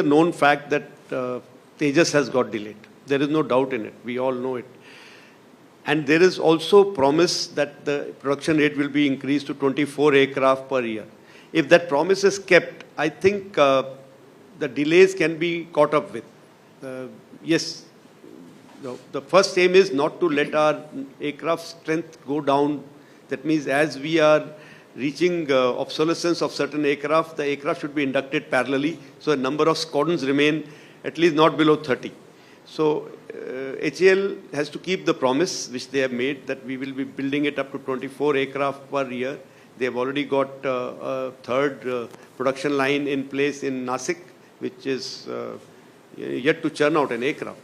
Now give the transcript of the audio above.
a known fact that Tejas has got delayed. There is no doubt in it. We all know it. And there is also promise that the production rate will be increased to 24 aircraft per year. If that promise is kept, I think the delays can be caught up with. Yes, the first aim is not to let our aircraft strength go down. That means as we are reaching obsolescence of certain aircraft, the aircraft should be inducted parallelly, so a number of squadrons remain at least not below 30. So HAL has to keep the promise which they have made that we will be building it up to 24 aircraft per year. They have already got a third production line in place in Nasik, which is yet to churn out an aircraft.